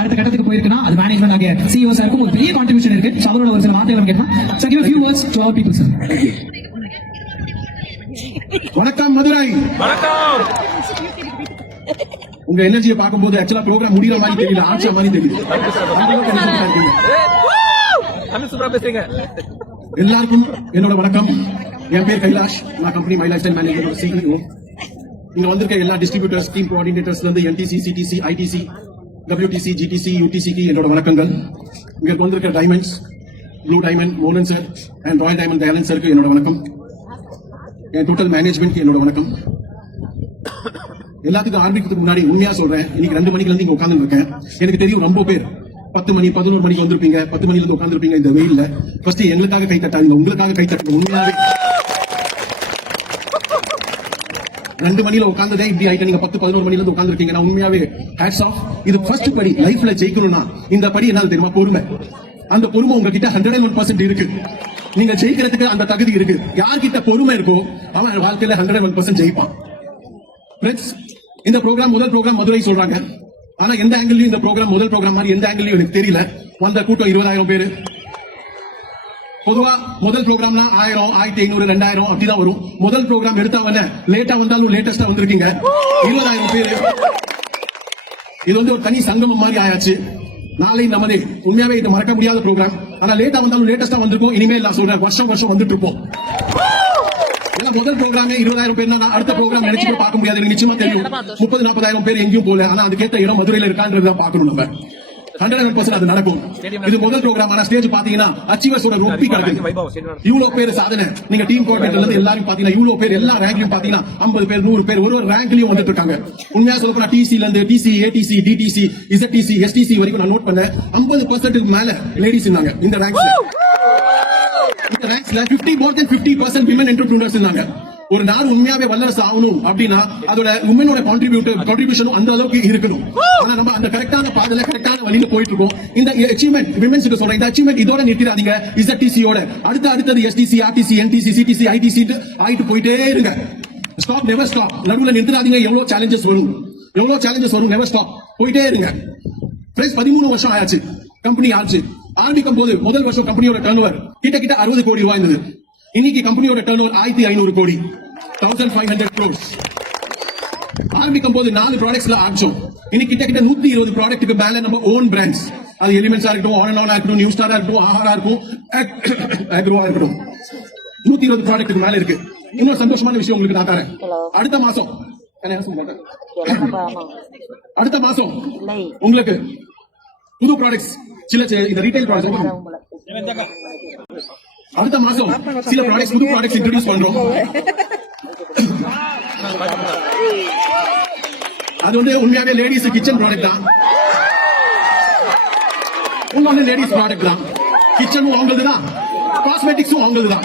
அடுத்த கட்டத்துக்கு போயிருக்குன்னா அது மேனேஜ்மெண்ட் ஆகிய சிஇஓ சாருக்கும் ஒரு பெரிய கான்ட்ரிபியூஷன் இருக்கு. அவரோட ஒரு சில வார்த்தைகள் கேட்கலாம். So give a few words to our people, sir. வணக்கம் மதுரை. வணக்கம். உங்க எனர்ஜியை பார்க்கும்போது ஆக்சுவலா ப்ரோக்ராம் முடிகிற மாதிரி தெரியல, ஆட்சியா மாதிரி தெரியுது. எல்லாருக்கும் என்னோட வணக்கம். என் பேர் கைலாஷ். நான் company My Lifestyle Management CEO. இங்க வந்திருக்க எல்லா டிஸ்ட்ரிபியூட்டர்ஸ், டீம் கோஆர்டினேட்டர்ஸ்ல இருந்து NTC, CTC, ITC, WTC, GTC, UTCக்கு என்னோட வணக்கங்கள். இங்க வந்திருக்க டைமண்ட்ஸ், ப்ளூ டைமண்ட் மோகன் sir and royal diamond Dayanand சாருக்கு என்னோட வணக்கம். என் டோட்டல் மேனேஜ்மெண்ட் என்னோட வணக்கம். எல்லாத்துக்கும் ஆரம்பிக்கிறதுக்கு முன்னாடி உண்மையா சொல்றேன், இன்னைக்கு 2 மணிக்கு இருந்து உட்கார்ந்து இருக்கேன். எனக்கு தெரியும் ரொம்ப பேர் 10 மணி 11 மணிக்கு வந்திருப்பீங்க, 10 மணில இருந்து உட்கார்ந்துருப்பீங்க இந்த வெயில்ல. ஃபர்ஸ்ட் எங்களுக்காக கை தட்டாதீங்க, உங்களுக்காக கை தட்டுங்க. உண்மையாவே 2 மணில உட்கார்ந்ததே இப்படி ஆயிட்டு, நீங்க 10-11 மணில இருந்து உட்கார்ந்துருக்கீங்கன்னா உண்மையாவே ஹேட்ஸ் ஆஃப். இது ஃபர்ஸ்ட் படி. லைஃப்ல ஜெயிக்கணும்னா இந்த படி என்ன தெரியுமா? பொறுமை. அந்த பொறுமை உங்ககிட்ட 101% இருக்கு. நீங்க ஜெயிக்கிறதுக்கு அந்த தகுதி இருக்கு. யார்கிட்ட பொறுமை இருக்கோ அவன் வாழ்க்கையில 101% ஜெயிப்பான். இந்த ப்ரோக்ராம் முதல் ப்ரோக்ராம் மதுரை சொல்றாங்க. ஆனா எந்த ஆங்கிள்லயும் இந்த ப்ரோக்ராம் முதல் ப்ரோக்ராம் மாதிரி எந்த ஆங்கிள்லயும் எனக்கு தெரியல. வந்த கூட்டம் 20,000 பேரு. பொதுவா முதல் ப்ரோக்ராம்னா 1000, 1500, 2000 அப்படிதான் வரும். முதல் ப்ரோக்ராம் எடுத்தவன லேட்டா வந்தாலும் லேட்டஸ்டா வந்திருக்கீங்க 20,000 பேரு. இது ஒரு தனி சங்கமம் மாதிரி ஆயாச்சு. நாளை நமதே. உண்மையாவே இது மறக்க முடியாத ப்ரோக்ராம். ஆனா லேட்டா வந்தாலும் லேட்டஸ்டா வந்திருக்கோம். இனிமேல் நான் சொல்றேன், வருஷம் வந்துட்டு இருப்போம். முதல் ப்ரோக்ராம் 20,000 பேர். அடுத்த ப்ரோக்ராம் நினைச்சு பார்க்க முடியாது. எனக்கு நிச்சயமா தெரியும் 30-40,000 பேர் எங்கேயும் போல. ஆனா அதுக்கேற்ற இடம் மதுரையில இருக்கான்றதான் பார்க்கணும். நம்ம 100% அது நடக்கும். இது முதல் ப்ரோக்ராம். ஆனா ஸ்டேஜ் பாத்தீங்கன்னா அச்சீவர்ஸோட ரொப்பி கிடக்கு. இவ்வளவு பேர் சாதனை. நீங்க டீம் கோஆர்டினேட்டர்ல இருந்து எல்லாரும் பாத்தீங்கன்னா இவ்வளவு பேர் எல்லா ரேங்க்லயும் பாத்தீங்கன்னா 50 பேர் 100 பேர் ஒரு ரேங்க்லயும் வந்துட்டு இருக்காங்க. உண்மையா சொல்ல போனா டிசில இருந்து டிசி, ஏடிசி, டிடிசி, இசட்டிசி, எஸ்டிசி வரைக்கும் நான் நோட் பண்ணேன். 50% மேல லேடிஸ் இருந்தாங்க இந்த ரேங்க்ஸ்ல. இந்த ரேங்க்ஸ்ல 50% விமன் என்டர்பிரினர்ஸ் இருந்தாங்க. ஒரு நாடு உண்மையாவே வல்லரசு ஆகணும் அப்படின்னா அதோட உமனோட கான்ட்ரிபியூஷனும் அந்த அளவுக்கு இருக்கணும். ஆனா நம்ம அந்த கரெக்டான பாதையில கரெக்டான வழியில போயிட்டு இருக்கோம். இந்த அச்சீவ்மெண்ட் விமென்ஸ் சொல்றேன், இந்த அச்சீவ்மெண்ட் இதோட நிறுத்திடாதீங்க. இசட்டிசியோட அடுத்தது STC, RTC, NTC, CTC, ITC ஆயிட்டு போயிட்டே இருங்க. Stop, never stop. நடுவுல நிறுத்திடாதீங்க. எவ்வளவு சேலஞ்சஸ் வரும், நெவர் ஸ்டாப். போயிட்டே இருங்க. 13 வருஷம் ஆயாச்சு கம்பெனி ஆச்சு. ஆரம்பிக்கும் போது முதல் வருஷம் கம்பெனியோட டர்ன்ஓவர் கிட்ட 60 கோடி ரூபாய் இருந்தது. இன்னைக்கு கம்பெனியோட டர்ன்ஓவர் 1500 கோடி, 1500 crores. ஆரம்பிக்கும் போது 4 ப்ராடக்ட்ஸ்ல ஆரம்பிச்சோம். இன்னைக்கு கிட்ட 120 ப்ராடக்ட்டுக்கு மேல நம்ம ஓன் பிராண்ட்ஸ். அது எலிமெண்ட்ஸா இருக்கட்டும், ஆன் அண்ட் ஆன் இருக்கட்டும், நியூ ஸ்டாரா இருக்கட்டும், ஆஹாரா இருக்கும், அக்ரோவா இருக்கட்டும், 120 ப்ராடக்ட்டுக்கு மேல இருக்கு. இன்னொரு சந்தோஷமான விஷயம் உங்களுக்கு நான் தரேன். அடுத்த மாசம் உங்களுக்கு புது ப்ராடக்ட்ஸ் சில இந்த ரீட்டைல் ப்ராடக்ட்ஸ் அடுத்த மாசம் சில ப்ராடக்ட்ஸ் புது ப்ராடக்ட்ஸ் இன்ட்ரோடியூஸ் பண்றோம். அது உண்மையாவே லேடிஸ் கிச்சன் ப்ராடக்ட் தான். லேடிஸ் ப்ராடக்ட் தான். கிச்சனும் அவங்களுதுதான், காஸ்மெட்டிக்ஸும் அவங்களுதுதான்.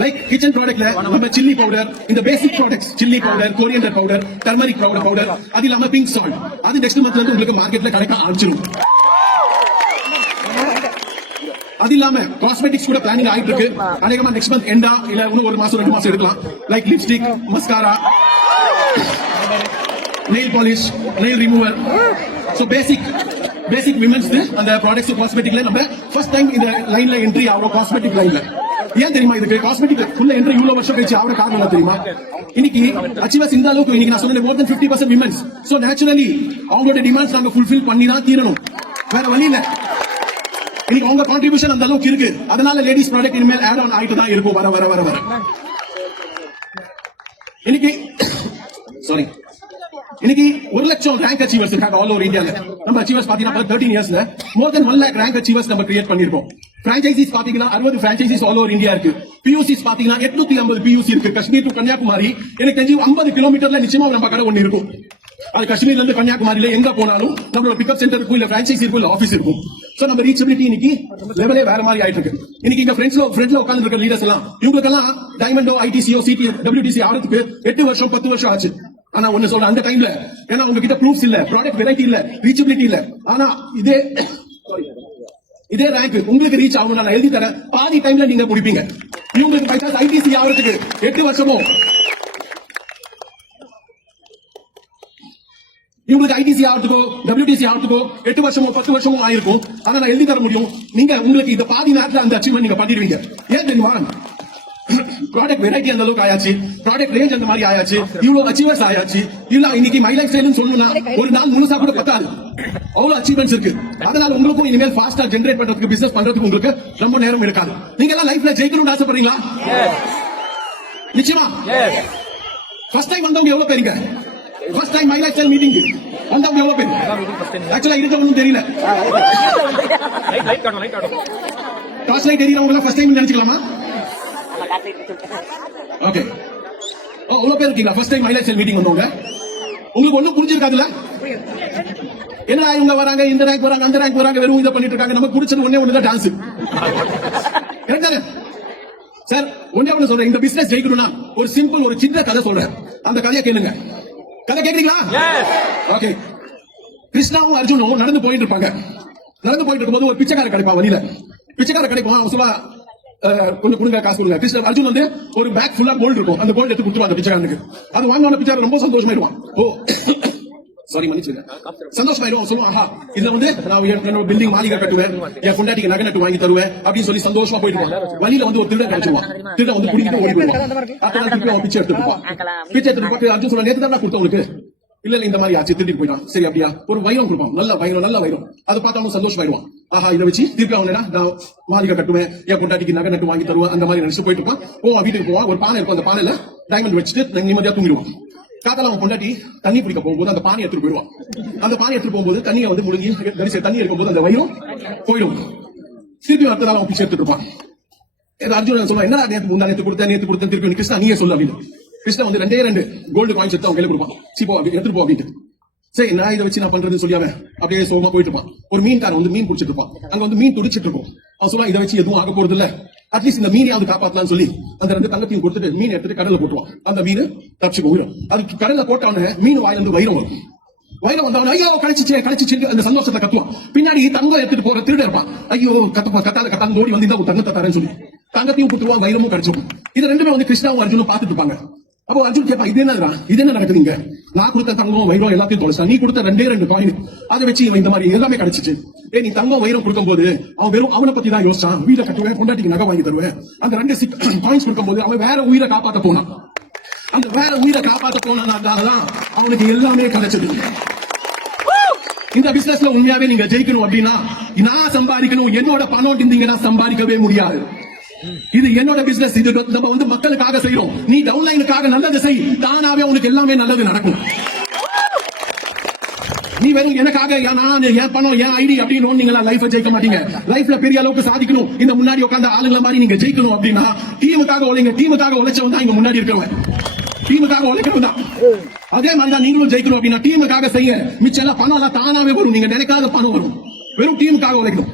லைக் கிச்சன் ப்ராடக்ட்ல நம்ம சில்லி பவுடர், இந்த basic products chilli powder, coriander powder, turmeric powder, அது இல்லாம பிங்க் சால்ட், அது நெக்ஸ்ட் மந்த்ல இருந்து உங்களுக்கு மார்க்கெட்ல கிடைக்க ஆரம்பிச்சிடும். அது இல்லாம காஸ்மெட்டிக்ஸ் கூட பிளானிங் ஆயிட்டு இருக்கு. அநேகமா நெக்ஸ்ட் மந்த் எண்டா இல்ல இன்னும் 1 மாசம் 2 மாசம் எடுக்கலாம். Like lipstick, mascara, nail polish, nail remover. So basic women's அந்த ப்ராடக்ட்ஸ் காஸ்மெட்டிக்ல நம்ம ஃபர்ஸ்ட் டைம் இந்த லைன்ல என்ட்ரி ஆகும். காஸ்மெட்டிக் லைன்ல ஏன் தெரியுமா? இதுக்கு காஸ்மெட்டிக் ஃபுல் என்ட்ரி இவ்வளவு வருஷம் கழிச்சு ஆகிற காரணம் என்ன தெரியுமா? இன்னைக்கு அச்சீவர்ஸ் இந்த அளவுக்கு இன்னைக்கு நான் சொன்னேன் more than 50% women's. So naturally அவங்களோட டிமாண்ட்ஸ் நாங்க ஃபுல்ஃபில் பண்ணி தான் தீரணும். வேற வழி இல்ல. இன்னைக்கு அவங்க கான்ட்ரிபியூஷன் அந்த அளவுக்கு இருக்கு. அதனால லேடிஸ் ப்ராடக்ட் இனிமேல் ஆட் ஆன் ஆயிட்டு தான் இருக்கும். வர இன்னைக்கு 1 லட்சம் ரேங்க் அச்சீவர்ஸ் இருக்காங்க ஆல் ஓவர் இந்தியால. நம்ம அச்சீவர்ஸ் பாத்தீங்கன்னா 13 இயர்ஸ்ல more than 1 lakh rank achievers நம்ம கிரியேட் பண்ணிருக்கோம். பிரான்சைசிஸ் பாத்தீங்கன்னா 60 பிரான்சைசிஸ் ஆல் ஓவர் இந்தியா இருக்கு. பியூசிஸ் பாத்தீங்கன்னா 850 பியூசி இருக்கு. காஷ்மீர் டு கன்னியாகுமரி எனக்கு தெரிஞ்சு 50 கிலோமீட்டர்ல நிச்சயமா நம்ம கடை ஒன்னு இருக்கும். அது காஷ்மீர்ல இருந்து கன்னியாகுமரியில எங்க போனாலும் நம்மளோட பிக்கப் சென்டர் இருக்கும், இல்ல பிரான்சைசி இருக்கும், இல்ல ஆபீஸ் இருக்கும். சோ நம்ம ரீச்சபிலிட்டி இன்னைக்கு லெவலே வேற மாதிரி ஆயிட்டு இருக்கு. இன்னைக்கு இங்க ஃப்ரெண்ட்ல உட்கார்ந்து இருக்க லீடர்ஸ் எல்லாம் இவங்களுக்கெல்லாம் டைமண்டோ, ஐடிசியோ, சிடி, WTC ஆறதுக்கு 8 வருஷம் 10 வருஷம் ஆச்சு. ஆனா ஒன்னு சொல்ற அந்த டைம்ல ஏன்னா உங்ககிட்ட ப்ரூஃப்ஸ் இல்ல, ப்ராடக்ட் வெரைட்டி இல்ல, ரீச்சபிலிட்டி இல்ல. ஆனா இதே ரேங்க் உங்களுக்கு ரீச் ஆகணும் நான் எழுதி தரேன். பாதி டைம்ல நீங்க முடிப்பீங்க. இவங்களுக்கு பைசா ஐடிசி ஆகிறதுக்கு 8 வருஷமும் இவங்களுக்கு ஐடிசி ஆகிறதுக்கோ WTC ஆகிறதுக்கோ 8 வருஷமோ 10 வருஷமோ ஆயிருக்கும். ஆனா நான் எழுதி தர முடியும். நீங்க உங்களுக்கு இந்த பாதி நேரத்துல அந்த அச்சீவ்மெண்ட் நீங்க பண்ணிடுவீங்க. ஏன் தெரியுமா? ப்ராடக்ட் வெரைட்டி அந்த அளவுக்கு ஆயாச்சு, ப்ராடக்ட் ரேஞ்ச் அந்த மாதிரி ஆயாச்சு, இவ்வளவு அச்சீவர்ஸ் ஆயாச்சு. இல்ல இன்னைக்கு மை லைஃப் ஸ்டைல்னு சொல்லணும்னா ஒரு நாள் முழுசா கூட பத்தாது, அவ்வளவு அச்சீவ்மெண்ட்ஸ் இருக்கு. அதனால உங்களுக்கும் இனிமேல் ஃபாஸ்டா ஜெனரேட் பண்றதுக்கு, பிசினஸ் பண்றதுக்கு உங்களுக்கு ரொம்ப நேரம் இருக்காது. நீங்க எல்லாம் லைஃப்ல ஜெயிக்கணும்னு ஆசைப்படுறீங்களா? நிச்சயமா. ஃபர்ஸ்ட் டைம் வந்தவங்க எவ்வளவு பேருங்க? First time my life style meeting வந்தவங்க எவ்வளவு பேர்? ஆக்சுவலா இருக்கவங்களும் தெரியல. டார்ச் லைட் எரியறவங்க எல்லாம் ஃபர்ஸ்ட் டைம் நினைச்சுக்கலாமா? ஓகே. அவ்வளவு பேர் இருக்கீங்களா first time my life style meeting வந்தவங்க? உங்களுக்கு ஒண்ணும் புரிஞ்சிருக்காதுல்ல? என்ன இவங்க வராங்க, இந்த ரேங்க் வராங்க, அந்த ரேங்க் வராங்க, வெறும் இதை பண்ணிட்டு இருக்காங்க. நமக்கு பிடிச்சது ஒண்ணே டான்ஸ். சார் ஒண்ணே ஒண்ணு சொல்றேன், இந்த பிசினஸ் ஜெயிக்கணும்னா ஒரு சிம்பிள், ஒரு சின்ன கதை சொல்றேன். அந்த கதையை கேளுங்க. கதை கேக்குறீங்களா? ஓகே. கிருஷ்ணாவும் அர்ஜுனும் நடந்து போயிட்டு இருப்பாங்க. நடந்து போயிட்டு இருக்கும்போது ஒரு பிச்சைக்கார கிடைப்பான் வழியில. பிச்சைக்கார கிடைப்பான். அவன் சொல்லுவா, கொஞ்சம் கொடுங்க, காசு கொடுங்க. கிருஷ்ணன் அர்ஜுன் வந்து ஒரு பேக் ஃபுல்லா கோல்டு இருக்கும். அந்த கோல்டு எடுத்து கொடுத்துருவான் அந்த பிச்சைக்காரனுக்கு. அது வாங்கின பிச்சைக்காரன் ரொம்ப சந்தோஷமாயிடுவான். ஓ சாரி மன்னிச்சுங்க, சந்தோஷமாயிடும். சொல்லுவான், ஆஹா இதுல வந்து நான் என்னோட பில்டிங் மாளிகை கட்டுவேன், என் பொண்டாட்டிக்கு நகை நட்டு வாங்கி தருவேன் அப்படின்னு சொல்லி சந்தோஷமா போயிட்டு வழியில வந்து ஒரு திருடன் கிடைச்சுவான். திருடன் வந்து குடிக்கிட்டு ஓடி போயிடுவான். அடுத்த நாள் திருப்பி அவன் பிச்சை எடுத்துருப்பான். பிச்சை எடுத்து பார்த்து அர்ஜுன் சொல்ல, நேற்று தான் கொடுத்த உங்களுக்கு. இல்ல இந்த மாதிரி ஆச்சு, திருப்பி போயிட்டான். சரி அப்படியா, ஒரு வைரம் கொடுப்பான், நல்ல வைரம். அதை பார்த்து அவன் சந்தோஷமாயிடுவான். ஆஹா இதை வச்சு திருப்பி அவன் நான் மாளிகை கட்டுவேன், என் பொண்டாட்டிக்கு நகை நட்டு வாங்கி தருவேன், அந்த மாதிரி நினைச்சு போயிட்டு இருப்பான். போவான், வீட்டுக்கு போவான். ஒரு பானை இருக்கும், அந்த பானையில டைமண்ட் வச்சுட்டு நிம்மதியா தூங்கிடுவான். காத்தால அவன் பொண்டாட்டி தண்ணி பிடிக்க போகும்போது அந்த பானை எடுத்துட்டு போயிடுவான். அந்த பானை எடுத்துட்டு போகும்போது தண்ணியை வந்து முழுங்கி தண்ணி இருக்கும்போது அந்த வயிறும் போயிடும். திருப்பி அடுத்த நாள் அவன் பிச்சை எடுத்துட்டு இருப்பான். அர்ஜுன் சொல்லுவான், என்ன நேற்று கொடுத்தேன் திருப்பி கிருஷ்ணா நீயே சொல்லு அப்படின்னு. கிருஷ்ணா வந்து 2 கோல்டு காயின்ஸ் எடுத்து அவங்க கையில கொடுப்பான். சிப்போ எடுத்துட்டு போ அப்படின்ட்டு. சரி நான் இதை வச்சு நான் பண்றதுன்னு சொல்லியாங்க அப்படியே சோகமா போயிட்டு இருப்பான். ஒரு மீன்காரன் வந்து மீன் பிடிச்சிட்டு இருப்பான். அங்க வந்து மீன் துடிச்சிட்டு இருக்கும். அவன் சொல்லுவான், இதை வச்சு எதுவும் ஆக போறது இல்ல, அட்லீஸ்ட் இந்த மீனையாவது காப்பாத்தலாம்னு சொல்லி அந்த 2 தங்கத்தையும் கொடுத்துட்டு மீன் எடுத்துட்டு கடல்ல போட்டுவான். அந்த மீன் தப்பிச்சு போயிடும். அது கடல்ல போட்டவன மீன் வாயில இருந்து வைரம் வரும். வைரம் வந்தவன் ஐயோ கழிச்சு அந்த சந்தோஷத்தை கத்துவான். பின்னாடி தங்கம் எடுத்துட்டு போற திருட இருப்பான். ஐயோ கத்தாந்து ஓடி வந்து இந்த தங்கத்தை தரேன்னு சொல்லி தங்கத்தையும் கொடுத்துருவான், வைரமும் கிடைச்சிடும். இது ரெண்டுமே வந்து கிருஷ்ணாவும் அர்ஜுனும் பாத்துட்டு இருப்பாங்க. அப்போ அர்ஜுன் கேட்பா, இது என்ன நடக்குதுங்க? நான் கொடுத்த தங்கம் வைரம் எல்லாத்தையும் தொலைச்சா, நீ கொடுத்த 2 காயின் அதை வச்சு இவன் இந்த மாதிரி எல்லாமே கிடைச்சிச்சு. நீ தங்கம் வைரம் கொடுக்கும் போது அவன் வெறும் அவனை பத்தி தான் யோசிச்சான். வீட்டை கட்டுவேன், பொண்டாட்டிக்கு நகை வாங்கி தருவேன். அந்த 2 காயின்ஸ் கொடுக்கும் போது அவன் வேற உயிரை காப்பாற்ற போனான். அந்த வேற உயிரை காப்பாற்ற போனாதான் அவனுக்கு எல்லாமே கிடைச்சது. இந்த பிசினஸ்ல உண்மையாவே நீங்க ஜெயிக்கணும் அப்படின்னா, நான் சம்பாதிக்கணும், என்னோட பணம் இருந்தீங்கன்னா சம்பாதிக்கவே முடியாது. இது என்னோட பிசினஸ், இது நம்ம வந்து மக்களுக்காக செய்யறோம். நீ டவுன்லைனுக்காக நல்லது செய், தானாவே உனக்கு எல்லாமே நல்லது நடக்கும். நீ வெறும் எனக்காக நான் என் பணம் என் ஐடி அப்படின்னு நீங்க லைஃப்ல ஜெயிக்க மாட்டீங்க. லைஃப்ல பெரிய அளவுக்கு சாதிக்கணும், இந்த முன்னாடி உட்கார்ந்த ஆளுங்களை மாதிரி நீங்க ஜெயிக்கணும் அப்படின்னா டீமுக்காக உழைங்க. டீமுக்காக உழைச்சவன் தான் இங்க முன்னாடி இருக்கிறவன். டீமுக்காக உழைக்கணும் தான். அதே மாதிரிதான் நீங்களும் ஜெயிக்கணும் அப்படின்னா டீமுக்காக செய்ய. மிச்சம் எல்லாம் பணம் எல்லாம் தானாவே வரும். நீங்க நினைக்காத பணம் வரும். வெறும் டீமுக்காக உழைக்கணும்.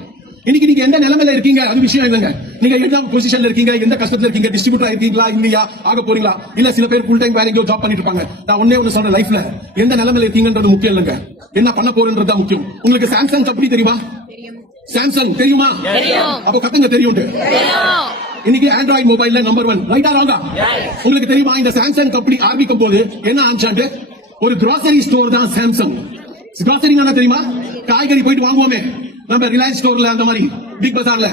இன்னைக்கு நீங்க எந்த நிலைமையில இருக்கீங்க அது விஷயம் இல்லைங்க. நீங்க எந்த பொசிஷன்ல இருக்கீங்க, எந்த கஷ்டத்துல இருக்கீங்க, டிஸ்ட்ரிபியூட்டரா இருக்கீங்களா இல்லையா, ஆக போறீங்களா, இல்ல சில பேர் ஃபுல் டைம் வேற எங்கேயோ ஜாப் பண்ணிட்டு இருப்பாங்க. நான் ஒண்ணு சொல்றேன், லைஃப்ல எந்த நிலைமையில இருக்கீங்கன்றது முக்கியம் இல்லைங்க, என்ன பண்ண போறதுன்றது முக்கியம். உங்களுக்கு சாம்சங் கம்பெனி தெரியுமா? சாம்சங் தெரியுமா? அப்போ கத்துங்க தெரியும். இன்னைக்கு ஆண்ட்ராய்டு மொபைல்ல நம்பர் 1 ரைட்டா ராங்கா? உங்களுக்கு தெரியுமா இந்த சாம்சங் கம்பெனி ஆரம்பிக்கும் போது என்ன ஆரம்பிச்சாண்டு? ஒரு கிராசரி ஸ்டோர் தான் சாம்சங். கிராசரினா தெரியுமா? காய்கறி போயிட்டு வாங்குவோமே நம்ம ரிலையன்ஸ் ஸ்டோர்ல, அந்த மாதிரி பிக் பஜார்ல,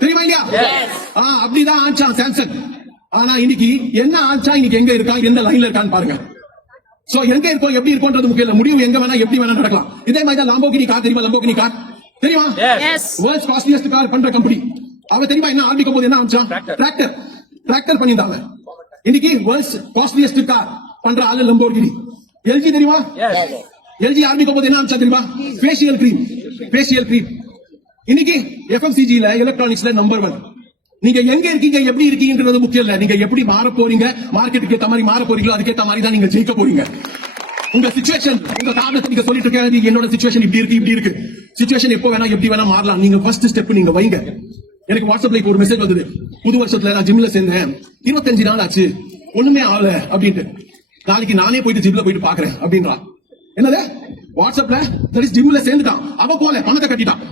தெரியுமா இல்லையா? அப்படிதான் ஆச்சான் சாம்சங். ஆனா இன்னைக்கு என்ன ஆச்சா, இன்னைக்கு எங்க இருக்கா, எந்த லைன்ல இருக்கான்னு பாருங்க. சோ எங்க இருக்கோம் எப்படி இருக்கோன்றது முக்கியம் இல்ல, முடிவு எங்க வேணா எப்படி வேணா நடக்கலாம். இதே மாதிரி தான் லாம்போகினி கார் தெரியுமா? லாம்போகினி கார் தெரியுமா? வேர்ல்ட்ஸ் காஸ்ட்லியஸ்ட் கார் பண்ற கம்பெனி. அவ தெரியுமா என்ன ஆரம்பிக்கும் போது என்ன ஆச்சா? டிராக்டர் பண்ணிருந்தாங்க. இன்னைக்கு வேர்ல்ட்ஸ் காஸ்ட்லியஸ்ட் கார் பண்ற ஆளு லாம்போகினி. எல்ஜி தெரியுமா? எல்ஜி ஆரம்பிக்கும் போது என்ன ஆச்சா தெரியுமா? Facial cream. இன்னைக்கு FMCG ல எலக்ட்ரானிக்ஸ்ல நம்பர் 1. நீங்க எங்க இருக்கீங்க எப்படி இருக்கீங்கன்றது முக்கியம் இல்ல, நீங்க எப்படி மாற போறீங்க, மார்க்கெட்டுக்கு ஏத்த மாதிரி மாற போறீங்களோ அதுக்கேத்த மாதிரி தான் நீங்க ஜெயிக்க போறீங்க. உங்க சிச்சுவேஷன், உங்க காரணத்தை நீங்க சொல்லிட்டு இருக்க, என்னோட சிச்சுவேஷன் இப்படி இருக்கு. சிச்சுவேஷன் எப்போ வேணா எப்படி வேணா மாறலாம். நீங்க ஃபர்ஸ்ட் ஸ்டெப் நீங்க வைங்க. எனக்கு வாட்ஸ்அப்ல இப்போ ஒரு மெசேஜ் வந்தது, புது வருஷத்துல நான் ஜிம்ல சேர்ந்தேன், 25 நாள் ஆச்சு, ஒண்ணுமே ஆகல அப்படின்ட்டு. நாளைக்கு நானே போயிட்டு ஜிம்ல போயிட்டு பாக்குறேன் அப்படின்றா. என்னது வாட்ஸ்அப்ல ஜிம்ல சேர்ந்துட்டான். அவ போல பணத்தை கட்டிட்டான்.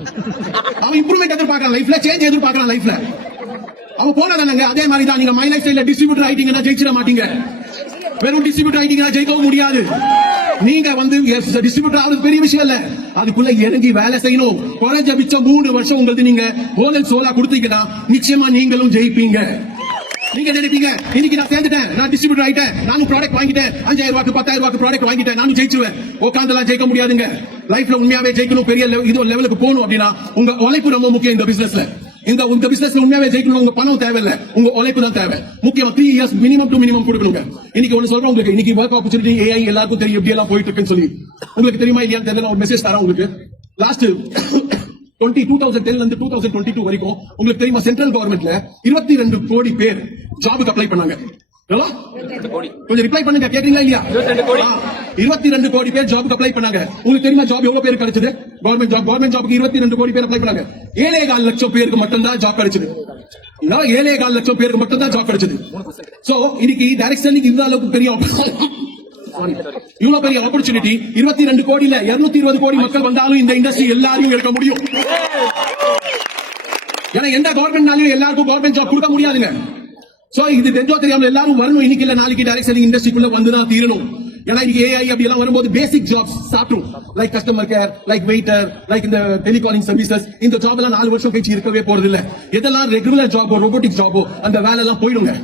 அவன் இம்ப்ரூவ்மெண்ட் எதிர்பார்க்கறான், லைஃப்ல சேஞ்ச் எதிர்பார்க்கறான். லைஃப்ல அவன் போனதானங்க. அதே மாதிரி தான் நீங்க மை லைஃப் ஸ்டைல்ல டிஸ்ட்ரிபியூட்டர் ஆயிட்டீங்கன்னா ஜெயிச்சிட மாட்டீங்க. வெறும் டிஸ்ட்ரிபியூட்டர் ஆயிட்டீங்கன்னா ஜெயிக்கவும் முடியாது. நீங்க வந்து டிஸ்ட்ரிபியூட்டர் ஆகுறது பெரிய விஷயம் இல்ல, அதுக்குள்ள இறங்கி வேலை செய்யணும். குறைஞ்ச மிச்சம் 3 வருஷம் உங்களுக்கு நீங்க ஹோல் அண்ட் சோலா கொடுத்தீங்கன்னா நிச்சயமா நீங்களும் ஜெயிப்பீங்க. நீங்க நினைப்பீங்க இன்னைக்கு நான் சேர்ந்துட்டேன், நான் டிஸ்ட்ரிபியூட்டர் ஆயிட்டேன், நானும் ப்ராடக்ட் வாங்கிட்டேன், 5000 ரூபாய்க்கு 10000 ரூபாய்க்கு ப்ராடக்ட் வாங்கிட்டேன், நானும் ஜெயிச்சுவேன். உட்கார்ந்தெல்லாம் ஜெயிக்க முடியாதுங்க. லைஃப்ல உண்மையாவே ஜெயிக்கணும், பெரிய இது லெவலுக்கு போகணும் அப்படின்னா உங்க உழைப்பு ரொம்ப முக்கியம். இந்த பிசினஸ்ல இந்த பிசினஸ்ல உண்மையாவே ஜெயிக்கணும், உங்க பணம் தேவையில்லை, உங்க உழைப்பு தான் தேவை. முக்கியமா 3 இயர்ஸ் மினிமம் டு மினிமம் கொடுக்கணுங்க. இன்னைக்கு ஒன்னு சொல்றேன் உங்களுக்கு, இன்னைக்கு ஒர்க் ஆப்பர்ச்சுனிட்டி AI எல்லாருக்கும் தெரியும் எப்படி எல்லாம் போயிட்டு இருக்குன்னு சொல்லி. உங்களுக்கு தெரியுமா இல்லையா தெரியல, ஒரு மெசேஜ் தரேன் உங்களுக்கு. லாஸ்ட் 2010 ல இருந்து 2022 வரைக்கும் உங்களுக்கு தெரியுமா சென்ட்ரல் கவர்மெண்ட்ல 22 கோடி பேர் ஜாபுக்கு அப்ளை பண்ணாங்க. எவ்வளோ? கொஞ்சம் ரிப்ளை பண்ணுங்க, கேட்டீங்களா இல்லையா? 22 கோடி பேர் ஜாபுக்கு அப்ளை பண்ணாங்க. உங்களுக்கு தெரியுமா ஜாப் எவ்வளவு பேர் கிடைச்சது? கவர்மெண்ட் ஜாப்க்கு 22 கோடி பேர் அப்ளை பண்ணாங்க. 7.25 லட்சம் பேருக்கு மட்டும் தான் ஜாப் கிடைச்சது. 7.25 லட்சம் பேருக்கு மட்டும் தான் ஜாப் கிடைச்சது. சோ இன்னைக்கு டைரக்ட் செல்லிங் இந்த அளவுக்கு பெரிய இவ்வளவு பெரிய ஆப்பர்ச்சுனிட்டி 22 கோடியில 220 கோடி மக்கள் வந்தாலும் இந்த இண்டஸ்ட்ரி எல்லாரையும் எடுக்க முடியும். ஏன்னா எந்த கவர்மெண்ட்னாலும் எல்லாருக்கும் கவர்மெண்ட் ஜாப் கொடுக்க முடியாதுங்க. சோ இது தெரிஞ்சோ தெரியாம எல்லாரும் வரணும், இன்னைக்கு இல்ல நாளைக்கு டைரக்ட் செல்லிங் இண்டஸ்ட்ரிக்குள்ள வந்துதான் தீரணும். ஏன்னா இன்னைக்கு AI அப்படி எல்லாம் வரும்போது பேசிக் ஜாப்ஸ் சாப்பிடும், like customer care, like waiter, like இந்த டெலிகாலிங் சர்வீசஸ். இந்த ஜாப் எல்லாம் 4 வருஷம் கழிச்சு இருக்கவே போறது இல்ல. எதெல்லாம் ரெகுலர் ஜாபோ ரோபோட்டிக் ஜாபோ அந்த வேலை எல்லாம் போயிடுங்க.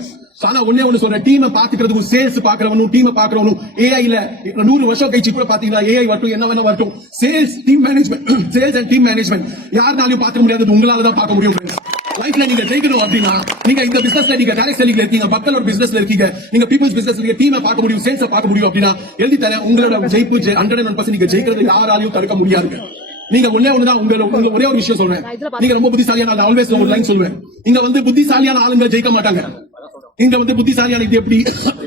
ஆனா ஒண்ணு சொல்றேன், டீமை பாத்துக்கிறதுக்கும் சேல்ஸ் பாக்குறவனும் டீமை பாக்குறவனும் AI-ல 100 வருஷம் கழிச்சு கூட பாத்தீங்கன்னா AI வரட்டும் என்ன வேணா வரட்டும், sales team management, sales and team management யாருனாலையும் பார்க்க முடியாது, உங்களால தான் பார்க்க முடியும். லைஃப்ல நீங்க ஜெயிக்கணும் அப்படின்னா நீங்க இந்த பிசினஸ்ல நீங்க டைரக்ட் செல்லிங்ல இருக்கீங்க, மக்களோட பிசினஸ்ல இருக்கீங்க, நீங்க பீப்புள்ஸ் பிசினஸ்ல இருக்கீங்க, டீமை பார்க்க முடியும், சேல்ஸை பார்க்க முடியும் அப்படின்னா எழுதி தரேன், உங்களோட ஜெயிப்பு 101% நீங்க ஜெயிக்கிறது யாராலையும் தடுக்க முடியாதுங்க. நீங்க ஒண்ணுதான் உங்களுக்கு ஒரே ஒரு விஷயம் சொல்றேன், நீங்க ரொம்ப புத்திசாலியான ஆல்வேஸ் ஒரு லைன் சொல்லுவேன், இங்க வந்து புத்திசாலியான ஆளுங்க ஜெயிக்க மாட்டாங்க. இங்க வந்து புத்திசாலியான இது எப்படி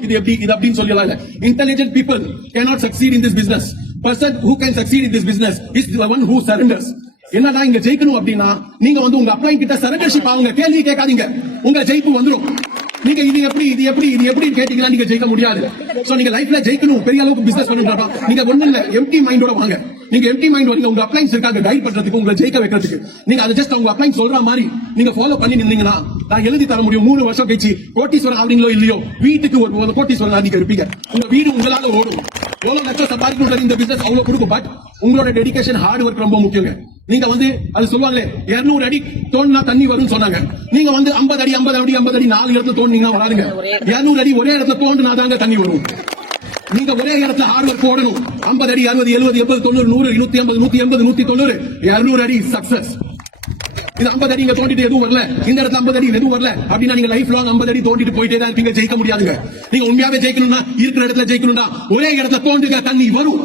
இது அப்படின்னு சொல்லலாம் இல்ல. Intelligent people cannot succeed in this business. Person who can succeed in this business is the one who surrenders. என்னடா இங்க ஜெயிக்கணும் அப்படின்னா நீங்க வந்து உங்க அப்ளைன் கிட்ட சரண்டர்ஷிப் ஆகுங்க, கேள்வி கேட்காதீங்க, உங்க ஜெயிப்பு வந்துடும். நீங்க இது எப்படி கேட்டீங்கன்னா நீங்க ஜெயிக்க முடியாது. சோ நீங்க லைஃப்ல ஜெயிக்கணும், பெரிய அளவுக்கு பிசினஸ் பண்ணணும்னா நீங்க ஒண்ணு இல்ல, எம்டி மைண்டோட வாங்க. நீங்க எம்டி மைண்ட் வரீங்க, உங்க அப்ளைன்ஸ் இருக்காங்க கைட் பண்றதுக்கு, உங்களை ஜெயிக்க வைக்கிறதுக்கு. நீங்க அதை ஜஸ்ட் உங்க அப்ளைன் சொல்ற மாதிரி நீங்க ஃபாலோ பண்ணி நின்னீங்கன்னா நான் எழுதி தர முடியும். 3 வருஷம் கழிச்சு கோட்டீஸ்வரன் ஆவீங்களோ இல்லையோ, வீட்டுக்கு ஒரு கோட்டீஸ்வரன் நீங்க இருப்பீங்க. உங்க வீடு உங்களால ஓடும். எவ்வளவு லட்சம் சம்பாதிக்கணும் இந்த பிசினஸ் அவ்வளவு கொடுக்கும். பட் உங்களோட டெடிகேஷன் ஹார்ட் ஒர்க் ரொம்ப முக்கியங்க. நீங்க வந்து அது சொல்லுவாங்களே 200 அடி தோண்டினா தண்ணி வரும்னு சொன்னாங்க. நீங்க வந்து 50 அடி 4 இடத்துல தோண்டினீங்கன்னா வராதுங்க. 200 அடி ஒரே இடத்துல தோண்டினா தாங்க தண்ணி வரும். நீங்க ஒரே இடத்துல ஹார்ட் ஒர்க் போடணும். 50 அடி 60 70 80 90 100 180 180 190 200 அடி சக்சஸ். இது 50 அடி இங்க தோண்டிட்டு எதுவும் வரல, இந்த இடத்துல 50 அடி எதுவும் வரல அப்படின்னா நீங்க லைஃப் லாங் 50 அடி தோண்டிட்டு போயிட்டே தான் இருப்பீங்க, ஜெயிக்க முடியாதுங்க. நீங்க உண்மையாவே ஜெயிக்கணும்னா இருக்கிற இடத்துல ஜெயிக்கணும்னா ஒரே இடத்துல தோண்டுங்க, தண்ணி வரும்.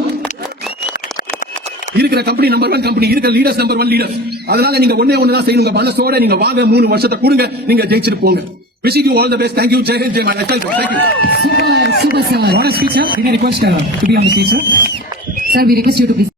இருக்கிற கம்பெனி நம்பர் 1 கம்பெனி, இருக்கிற லீடர்ஸ் நம்பர் 1 லீடர்ஸ். அதனால நீங்க ஒண்ணுதான் செய்யணுங்க, மனசோட நீங்க வாங்க, 3 வருஷத்தை கொடுங்க, நீங்க ஜெயிச்சிட்டு போங்க. Wishing you all the best. Thank you. Jai Hind, Jai Mala. Thank you. Super, sir. What a speech, sir. We may request to be on the stage, sir. Sir, we request you to please.